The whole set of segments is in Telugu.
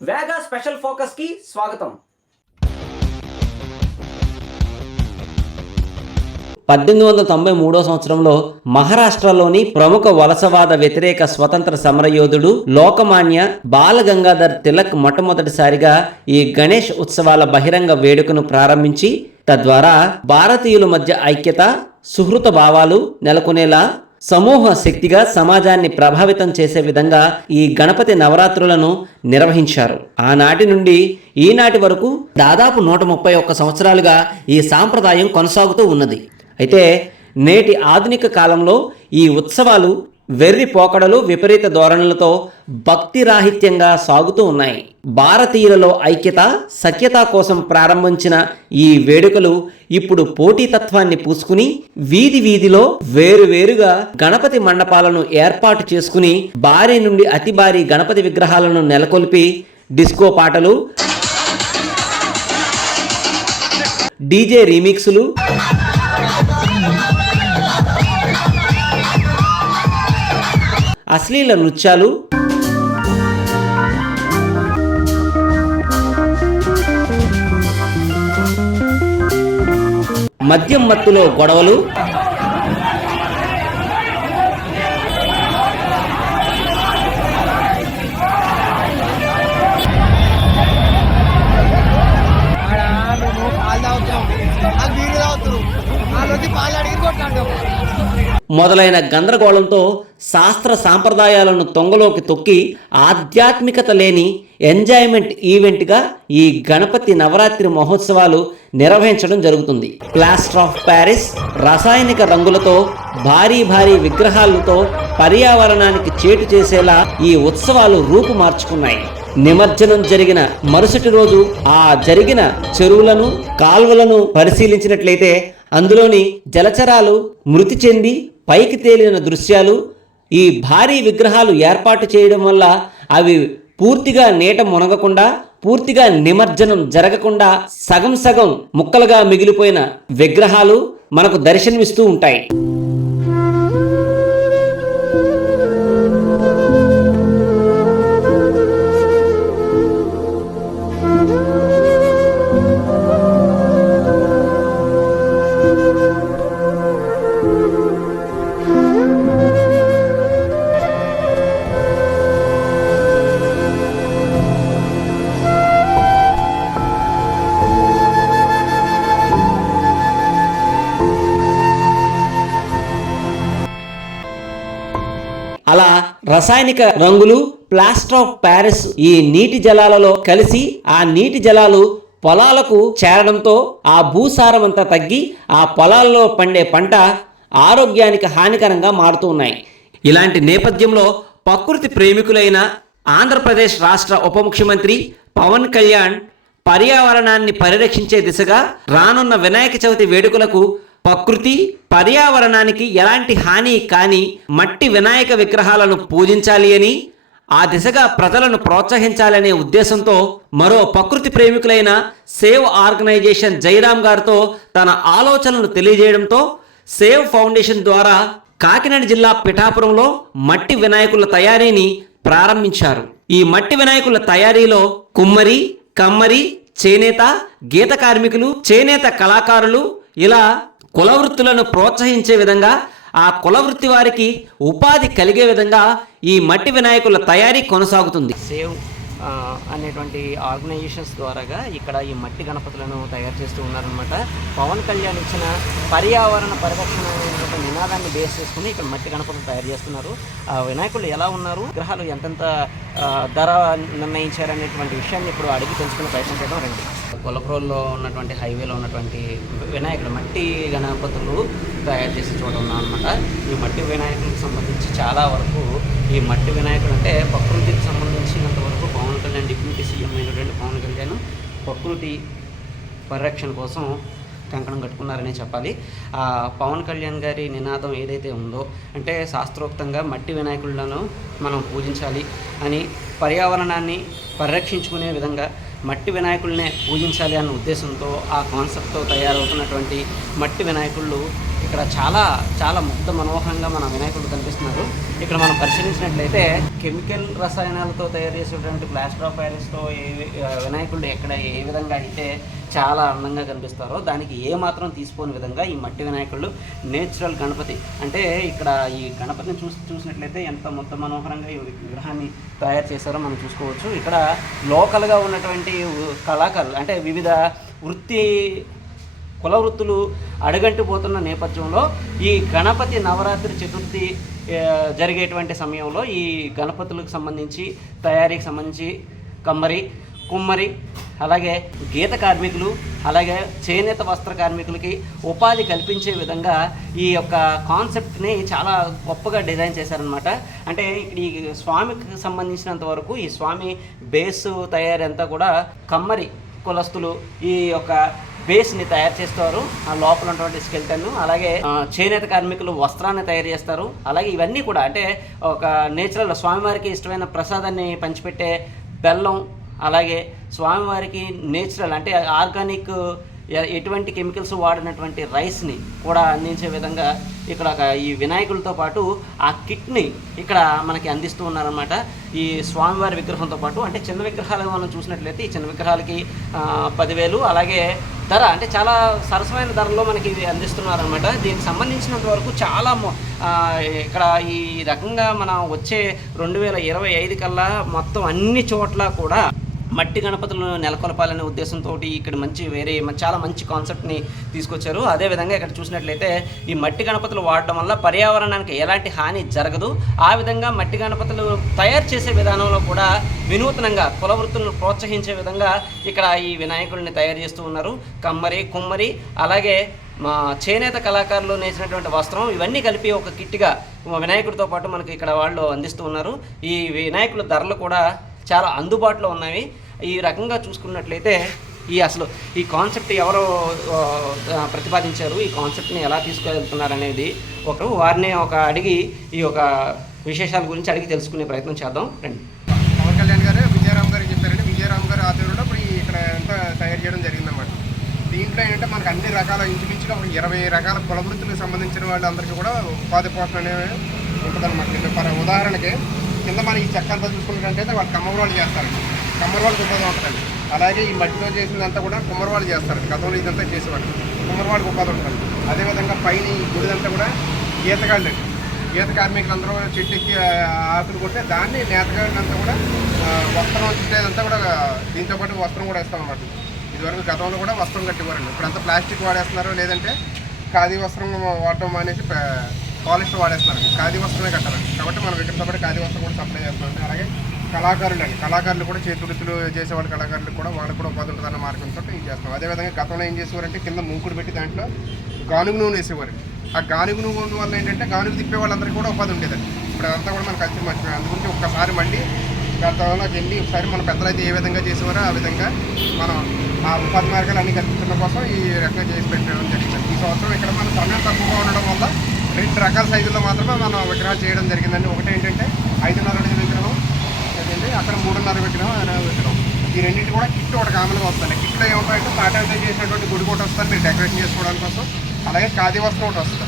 వేగా స్పెషల్ ఫోకస్కి స్వాగతం. పద్దెనిమిది వందల తొంభై మూడో సంవత్సరంలో మహారాష్ట్రలోని ప్రముఖ వలసవాద వ్యతిరేక స్వతంత్ర సమరయోధుడు లోకమాన్య బాల గంగాధర్ తిలక్ మొట్టమొదటిసారిగా ఈ గణేష్ ఉత్సవాల బహిరంగ వేడుకను ప్రారంభించి తద్వారా భారతీయుల మధ్య ఐక్యత సుహృత భావాలు నెలకొనేలా సమూహ శక్తిగా సమాజాన్ని ప్రభావితం చేసే విధంగా ఈ గణపతి నవరాత్రులను నిర్వహించారు. ఆనాటి నుండి ఈనాటి వరకు దాదాపు నూట ముప్పై ఒక్క సంవత్సరాలుగా ఈ సాంప్రదాయం కొనసాగుతూ ఉన్నది. అయితే నేటి ఆధునిక కాలంలో ఈ ఉత్సవాలు వెర్రి పోకడలు విపరీత ధోరణులతో భక్తి రాహిత్యంగా సాగుతూ ఉన్నాయి. భారతీయులలో ఐక్యత సఖ్యత కోసం ప్రారంభించిన ఈ వేడుకలు ఇప్పుడు పోటీతత్వాన్ని పూసుకుని వీధి వీధిలో వేరువేరుగా గణపతి మండపాలను ఏర్పాటు చేసుకుని భారీ నుండి అతి భారీ గణపతి విగ్రహాలను నెలకొల్పి డిస్కో పాటలు డీజే రీమిక్సులు అశ్లీల నృత్యాలు మద్యం మత్తులో గొడవలు. మొదలైన గందరగోళంతో శాస్త్ర సాంప్రదాయాలను తొంగలోకి తొక్కి ఆధ్యాత్మికత లేని ఎంజాయ్మెంట్ ఈవెంట్గా ఈ గణపతి నవరాత్రి మహోత్సవాలు నిర్వహించడం జరుగుతుంది. ప్లాస్టర్ ఆఫ్ ప్యారిస్ రసాయనిక రంగులతో భారీ భారీ విగ్రహాలతో పర్యావరణానికి చేటు చేసేలా ఈ ఉత్సవాలు రూపు మార్చుకున్నాయి నిమజ్జనం జరిగిన మరుసటి రోజు ఆ జరిగిన చెరువులను కాల్వలను పరిశీలించినట్లయితే అందులోని జలచరాలు మృతి చెంది పైకి తేలిన దృశ్యాలు ఈ భారీ విగ్రహాలు ఏర్పాటు చేయడం వల్ల అవి పూర్తిగా నీట మునగకుండా పూర్తిగా నిమజ్జనం జరగకుండా సగం సగం ముక్కలుగా మిగిలిపోయిన విగ్రహాలు మనకు దర్శనమిస్తూ ఉంటాయి. అలా రసాయనిక రంగులు ప్లాస్టర్ ఆఫ్ ప్యారిస్ ఈ నీటి జలాలలో కలిసి ఆ నీటి జలాలు పొలాలకు చేరడంతో ఆ భూసారం అంతా తగ్గి ఆ పొలాల్లో పండే పంట ఆరోగ్యానికి హానికరంగా మారుతూ ఉన్నాయి. ఇలాంటి నేపథ్యంలో ప్రకృతి ప్రేమికులైన ఆంధ్రప్రదేశ్ రాష్ట్ర ఉప ముఖ్యమంత్రి పవన్ కళ్యాణ్ పర్యావరణాన్ని పరిరక్షించే దిశగా రానున్న వినాయక చవితి వేడుకలకు ప్రకృతి పర్యావరణానికి ఎలాంటి హాని కాని మట్టి వినాయక విగ్రహాలను పూజించాలి అని ఆ దిశగా ప్రజలను ప్రోత్సహించాలనే ఉద్దేశంతో మరో ప్రకృతి ప్రేమికులైన సేవ్ ఆర్గనైజేషన్ జైరామ్ గారితో తన ఆలోచనలను తెలియజేయడంతో సేవ్ ఫౌండేషన్ ద్వారా కాకినాడ జిల్లా పిఠాపురంలో మట్టి వినాయకుల తయారీని ప్రారంభించారు. ఈ మట్టి వినాయకుల తయారీలో కుమ్మరి కమ్మరి చేనేత గీత కార్మికులు చేనేత కళాకారులు ఇలా కులవృత్తులను ప్రోత్సహించే విధంగా ఆ కులవృత్తి వారికి ఉపాధి కలిగే విధంగా ఈ మట్టి వినాయకుల తయారీ కొనసాగుతుంది. సేవ్ అనేటువంటి ఆర్గనైజేషన్స్ ద్వారాగా ఇక్కడ ఈ మట్టి గణపతులను తయారు చేస్తూ ఉన్నారనమాట పవన్ కళ్యాణ్ ఇచ్చిన పర్యావరణ పరిరక్షణ అనేటువంటి నినాదాన్ని బేస్ చేసుకుని ఇక్కడ మట్టి గణపతులు తయారు చేస్తున్నారు. ఆ వినాయకులు ఎలా ఉన్నారు? విగ్రహాలు ఎంతెంత ధర ధర నిర్ణయించారనేటువంటి విషయాన్ని ఇప్పుడు అడిగి తెలుసుకునే ప్రయత్నం చేయడం రండి. కొలప్రోల్లో ఉన్నటువంటి హైవేలో ఉన్నటువంటి వినాయకుడు మట్టి గణపతులు తయారు చేసి చూడడం ఉన్నాం అనమాట ఈ మట్టి వినాయకులకు సంబంధించి చాలా వరకు ఈ మట్టి వినాయకుడు అంటే ప్రకృతికి సంబంధించినంత వరకు డిప్యూటీ సీఎం అయినటువంటి పవన్ కళ్యాణ్ ప్రకృతి పరిరక్షణ కోసం కంకణం కట్టుకున్నారనే చెప్పాలి. ఆ పవన్ కళ్యాణ్ గారి నినాదం ఏదైతే ఉందో అంటే శాస్త్రోక్తంగా మట్టి వినాయకులను మనం పూజించాలి అని పర్యావరణాన్ని పరిరక్షించుకునే విధంగా మట్టి వినాయకులనే పూజించాలి అన్న ఉద్దేశంతో ఆ కాన్సెప్ట్తో తయారవుతున్నటువంటి మట్టి వినాయకుళ్ళు ఇక్కడ చాలా చాలా ముగ్ధ మనోహరంగా మన వినాయకుడు కనిపిస్తున్నారు. ఇక్కడ మనం పరిశీలించినట్లయితే కెమికల్ రసాయనాలతో తయారు చేసేటువంటి ప్లాస్టర్ ఆఫ్ ప్యారిస్తో ఏ వినాయకుడు ఎక్కడ ఏ విధంగా అయితే చాలా అందంగా కనిపిస్తారో దానికి ఏ మాత్రం తీసుకోని విధంగా ఈ మట్టి వినాయకుడు నేచురల్ గణపతి అంటే ఇక్కడ ఈ గణపతిని చూసి చూసినట్లయితే ఎంత మొత్తం మనోహరంగా ఈ విగ్రహాన్ని తయారు చేశారో మనం చూసుకోవచ్చు. ఇక్కడ లోకల్గా ఉన్నటువంటి కళాకారులు అంటే వివిధ వృత్తి కుల వృత్తులు అడుగంటిపోతున్న నేపథ్యంలో ఈ గణపతి నవరాత్రి చతుర్థి జరిగేటువంటి సమయంలో ఈ గణపతులకు సంబంధించి తయారీకి సంబంధించి కమ్మరి కుమ్మరి అలాగే గీత కార్మికులు అలాగే చేనేత వస్త్ర కార్మికులకి ఉపాధి కల్పించే విధంగా ఈ యొక్క కాన్సెప్ట్ని చాలా గొప్పగా డిజైన్ చేశారనమాట అంటే ఇక్కడ ఈ స్వామికి సంబంధించినంత వరకు ఈ స్వామి బేస్ తయారీ అంతా కూడా కమ్మరి కులస్తులు ఈ యొక్క బేస్ని తయారు చేస్తారు. ఆ లోపల ఉన్నటువంటి స్కెల్టన్ను అలాగే చేనేత కార్మికులు వస్త్రాన్ని తయారు చేస్తారు. అలాగే ఇవన్నీ కూడా అంటే ఒక నేచురల్ స్వామివారికి ఇష్టమైన ప్రసాదాన్ని పంచిపెట్టే బెల్లం అలాగే స్వామివారికి నేచురల్ అంటే ఆర్గానిక్ ఎటువంటి కెమికల్స్ వాడినటువంటి రైస్ని కూడా అందించే విధంగా ఇక్కడ ఒక ఈ వినాయకులతో పాటు ఆ కిట్ని ఇక్కడ మనకి అందిస్తూ ఉన్నారనమాట ఈ స్వామివారి విగ్రహంతో పాటు అంటే చిన్న విగ్రహాలు మనం చూసినట్లయితే ఈ చిన్న విగ్రహాలకి పదివేలు అలాగే ధర అంటే చాలా సరసమైన ధరలో మనకి ఇది అందిస్తున్నారనమాట దీనికి సంబంధించినంత వరకు చాలా ఇక్కడ ఈ రకంగా మనం వచ్చే రెండు వేల ఇరవై ఐదు కల్లా మొత్తం అన్ని చోట్ల కూడా మట్టి గణపతులను నెలకొల్పాలనే ఉద్దేశంతో ఇక్కడ మంచి వేరే చాలా మంచి కాన్సెప్ట్ని తీసుకొచ్చారు. అదేవిధంగా ఇక్కడ చూసినట్లయితే ఈ మట్టి గణపతులు వాడడం వల్ల పర్యావరణానికి ఎలాంటి హాని జరగదు. ఆ విధంగా మట్టి గణపతులు తయారు చేసే విధానంలో కూడా వినూత్నంగా కుల వృత్తులను ప్రోత్సహించే విధంగా ఇక్కడ ఈ వినాయకుడిని తయారు చేస్తూ ఉన్నారు. కమ్మరి కుమ్మరి అలాగే మా చేనేత కళాకారులు నేసినటువంటి వస్త్రం ఇవన్నీ కలిపి ఒక కిట్గా వినాయకుడితో పాటు మనకి ఇక్కడ వాళ్ళు అందిస్తూ ఉన్నారు. ఈ వినాయకుల ధరలు కూడా చాలా అందుబాటులో ఉన్నవి. ఈ రకంగా చూసుకున్నట్లయితే ఈ అసలు ఈ కాన్సెప్ట్ ఎవరు ప్రతిపాదించారు? ఈ కాన్సెప్ట్ని ఎలా తీసుకువెళ్తున్నారు అనేది ఒక వారిని ఒక అడిగి ఈ యొక్క విశేషాల గురించి అడిగి తెలుసుకునే ప్రయత్నం చేద్దాం. రండి. పవన్ కళ్యాణ్ గారు విజయరామ్ గారు చెప్పారంటే విజయరామ్ గారు ఆధ్వర్యంలో ఇప్పుడు ఇక్కడ అంతా తయారు చేయడం జరిగిందన్నమాట. దీంట్లో ఏంటంటే మనకు అన్ని రకాల ఇంచుమించుగా ఒక ఇరవై రకాల కుల వృత్తులకు సంబంధించిన వాళ్ళందరికీ కూడా ఉపాధి పోషణ అనేవి ఉంటుందన్నమాట. ఉదాహరణకి కింద మన ఈ చెక్కలతో చూసుకున్నట్టయితే వాళ్ళు కమ్మరవాళ్ళు చేస్తారు. కమ్మర వాళ్ళకి ఉపాధి ఉంటుందండి అలాగే ఈ మట్టిలో చేసినంతా కూడా కుమ్మరవాళ్ళు చేస్తారు. గతంలో ఇదంతా చేసేవాళ్ళు. కుమ్మరవాళ్ళకి ఉపాధి ఉంటుంది అదేవిధంగా పైన ఈ గుడిదంతా కూడా గీతగాళ్ళు గీత కార్మికులందరూ చెట్టుకి ఆకులు కొట్టే దాన్ని నేతగాళ్ళంతా కూడా వస్త్రం చుట్టేదంతా కూడా దీంతో పాటు వస్త్రం కూడా వేస్తాం అన్నమాట. ఇదివరకు గతంలో కూడా వస్త్రం కట్టేవారండి. ఇప్పుడంతా ప్లాస్టిక్ వాడేస్తున్నారు. లేదంటే ఖాదీ వస్త్రం వాడటం అనేసి పాలిస్టర్ వాడేస్తున్నారు. ఖాదీ వస్త్రమే కట్టాలండి. కాబట్టి మనం విక్రతో పాటు ఖాదీ వస్త్రం కూడా సప్లై చేస్తున్నాం అలాగే కళాకారులు అండి. కళాకారులు కూడా చేతి చేసేవాళ్ళు కళాకారులు కూడా వాళ్ళు కూడా ఉపాధి ఉంటుందన్న మార్గంతో ఇది చేస్తాం అదేవిధంగా గతంలో ఏం చేసేవారంటే కింద మూకుడు పెట్టి దాంట్లో గానుగు నూనె వేసేవారు ఆ గానుగు నూనె వల్ల ఏంటంటే గానుగు తిప్పే వాళ్ళందరికీ కూడా ఉపాధి ఉండేదండి. ఇప్పుడు అదంతా కూడా మన కలిసి మర్చిపోయాం. అందుగురించి ఒక్కసారి మళ్ళీ గతంలోకి వెళ్ళి ఒకసారి మన పెద్దలు అయితే ఏ విధంగా చేసేవారో ఆ విధంగా మనం ఆ ఉపాధి మార్గాలు అన్ని కల్పించడం కోసం ఈ రకంగా చేసి పెట్టడం జరిగింది ఈ సంవత్సరం ఇక్కడ మన సమయం తక్కువగా ఉండడం వల్ల రెండు రకాల సైజుల్లో మాత్రమే మనం విగ్రహాలు చేయడం జరిగిందండి. ఒకటి ఏంటంటే ఐదున్నర అడుగుల విగ్రహం లేదంటే అక్కడ మూడున్నర విగ్రహం అనే విగ్రహం. ఈ రెండింటి కూడా కిట్ ఒకటి కామన్గా వస్తుంది కిట్లో ఏముంటాయంటే తాటాలతో చేసినటువంటి గుడి ఒకటి వస్తుంది మీరు డెకరేషన్ చేసుకోవడానికి కోసం. అలాగే ఖాదీ వస్త్రం ఒకటి వస్తుంది.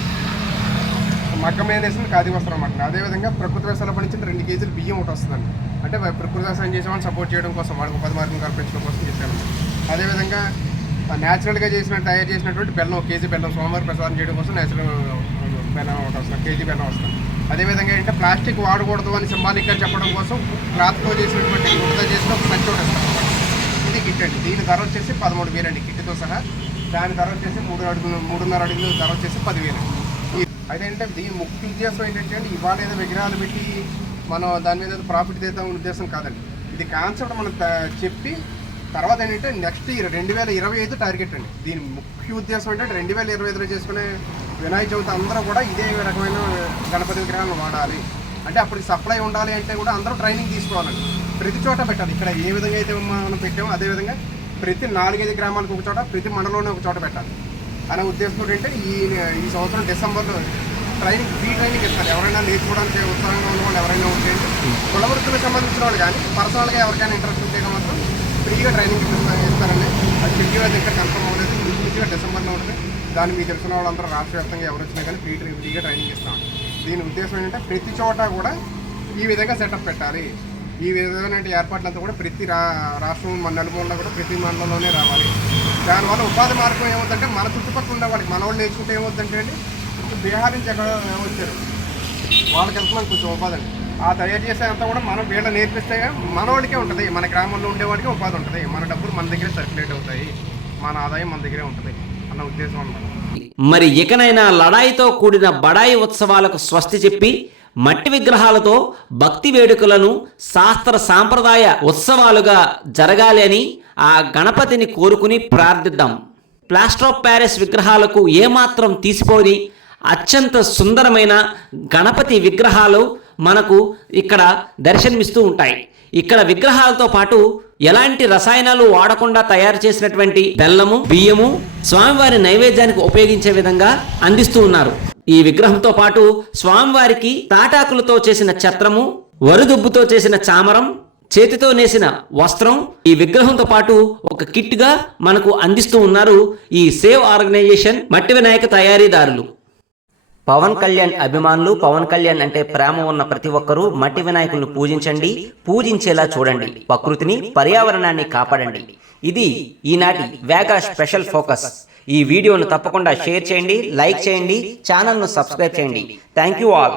మగ్గం మీద వేసిన ఖాదీ వస్త్రం అన్నమాట అదేవిధంగా ప్రకృతి వ్యవసాయంలో పండించిన రెండు కేజీలు బియ్యం ఒకటి వస్తుందండి. అంటే ప్రకృతి వ్యవసాయం చేసేవాడిని సపోర్ట్ చేయడం కోసం వాళ్ళకి ఉపాధి మార్గం కల్పించడం కోసం చేశాను అదేవిధంగా న్యాచురల్గా చేసిన తయారు చేసినటువంటి బెల్లం ఒక కేజీ బెల్లం సోమవారం ప్రసాదం చేయడం కోసం న్యాచురల్ బెల్లం ఒకటి వస్తుంది కేజీ బెల్లం వస్తుంది. అదేవిధంగా ఏంటంటే ప్లాస్టిక్ వాడకూడదు అని సింబాలిక్గా చెప్పడం కోసం క్లాత్తో చేసినటువంటి గుడ్డతో చేసిన ఒక సంచి ఒకటి ఇస్తాం ఇది కిట్ అండి. దీని ధర వచ్చేసి పదమూడు వేలు అండి కిట్తో సహా. దాని ధర వచ్చేసి మూడు అడుగులు మూడున్నర అడుగులు ధర వచ్చేసి పదివేలండి అదేంటే దీని ముఖ్య ఉద్దేశం ఏంటంటే ఇవాళ ఏదో విగ్రహాలు పెట్టి మనం దాని మీద ప్రాఫిట్ తీద్దాం ఉద్దేశం కాదండి. ఇది కాన్సెప్ట్ మనం చెప్పి తర్వాత ఏంటంటే నెక్స్ట్ ఇయర్ రెండు వేల ఇరవై ఐదు టార్గెట్ అండి. దీని ముఖ్య ఉద్దేశం ఏంటంటే రెండు వేల ఇరవై ఐదులో చేసుకునే వినాయక చవితి అందరూ కూడా ఇదే రకమైన గణపతి విగ్రహాలను వాడాలి. అంటే అప్పుడు సప్లై ఉండాలి అంటే కూడా అందరూ ట్రైనింగ్ తీసుకోవాలండి. ప్రతి చోట పెట్టాలి. ఇక్కడ ఏ విధంగా అయితే మనం పెట్టామో అదే విధంగా ప్రతి నాలుగైదు గ్రామాలకు ఒక చోట ప్రతి మండలంలో ఒక చోట పెట్టాలి. అనే ఉద్దేశంతో ఏంటంటే ఈ ఈ సంవత్సరం డిసెంబర్లో ట్రైనింగ్ ఫ్రీ ట్రైనింగ్ ఇస్తారు. ఎవరైనా నేర్చుకోవడానికి ఉత్సాహంగా ఉన్న వాళ్ళు ఎవరైనా ఉంటే కుల వృత్తులకు సంబంధించిన వాళ్ళు కానీ పర్సనల్గా ఎవరికైనా ఇంట్రెస్ట్ ఉంటే మాత్రం ఫ్రీగా ట్రైనింగ్ ఇస్తారు ఇస్తారండి అది ఫ్రీగా దగ్గర కన్ఫర్మ్ అవ్వలేదు. ఈజీగా డిసెంబర్లో ఉంటుంది దాన్ని మీకు తెలిసిన వాళ్ళందరూ రాష్ట్ర వ్యాప్తంగా ఎవరు వచ్చినా కానీ ఫ్రీ ఫ్రీగా ట్రైనింగ్ ఇస్తాం. దీని ఉద్దేశం ఏంటంటే ప్రతి చోట కూడా ఈ విధంగా సెటప్ పెట్టాలి. ఈ విధమైన ఏర్పాట్లంతా కూడా ప్రతి రా రాష్ట్రం మన నలుమూలలో కూడా ప్రతి మండలంలోనే రావాలి. దానివల్ల ఉపాధి మార్గం ఏమవుతుందంటే మన చుట్టుపక్కల ఉండే వాళ్ళకి మన వాళ్ళు నేర్చుకుంటే ఏమవుతుందంటే అండి బీహార్ నుంచి ఎక్కడ వచ్చారు. వాళ్ళకి వెళ్తున్నాం కొంచెం ఉపాధి అండి ఆ తయారు చేసే అంతా కూడా మనం వీళ్ళ నేర్పిస్తే మన ఉంటుంది. మన గ్రామంలో ఉండేవాడికి ఉపాధి ఉంటుంది. మన డబ్బులు మన దగ్గరే సర్క్యులేట్ అవుతాయి. మన ఆదాయం మన దగ్గరే ఉంటుంది అన్న ఉద్దేశం అన్నమాట. మరి ఇకనైనా లడాయితో కూడిన బడాయి ఉత్సవాలకు స్వస్తి చెప్పి మట్టి విగ్రహాలతో భక్తి వేడుకలను శాస్త్ర సాంప్రదాయ ఉత్సవాలుగా జరగాలి అని ఆ గణపతిని కోరుకుని ప్రార్థిద్దాం. ప్లాస్టర్ ఆఫ్ ప్యారిస్ విగ్రహాలకు ఏమాత్రం తీసిపోని అత్యంత సుందరమైన గణపతి విగ్రహాలు మనకు ఇక్కడ దర్శనమిస్తూ ఉంటాయి. ఇక్కడ విగ్రహాలతో పాటు ఎలాంటి రసాయనాలు వాడకుండా తయారు చేసినటువంటి బెల్లము బియ్యము స్వామివారి నైవేద్యానికి ఉపయోగించే విధంగా అందిస్తూ ఉన్నారు. ఈ విగ్రహంతో పాటు స్వామివారికి తాటాకులతో చేసిన ఛత్రము వరుదుబ్బుతో చేసిన చామరం చేతితో నేసిన వస్త్రం ఈ విగ్రహంతో పాటు ఒక కిట్గా మనకు అందిస్తూ ఉన్నారు ఈ సేవ్ ఆర్గనైజేషన్ మట్టి వినాయక తయారీదారులు. పవన్ కళ్యాణ్ అభిమానులు పవన్ కళ్యాణ్ అంటే ప్రేమ ఉన్న ప్రతి ఒక్కరూ మట్టి వినాయకులను పూజించండి పూజించేలా చూడండి ప్రకృతిని పర్యావరణాన్ని కాపాడండి. ఇది ఈనాటి వేగా స్పెషల్ ఫోకస్. ఈ వీడియోను తప్పకుండా షేర్ చేయండి లైక్ చేయండి ఛానల్ను సబ్స్క్రైబ్ చేయండి. Thank you all.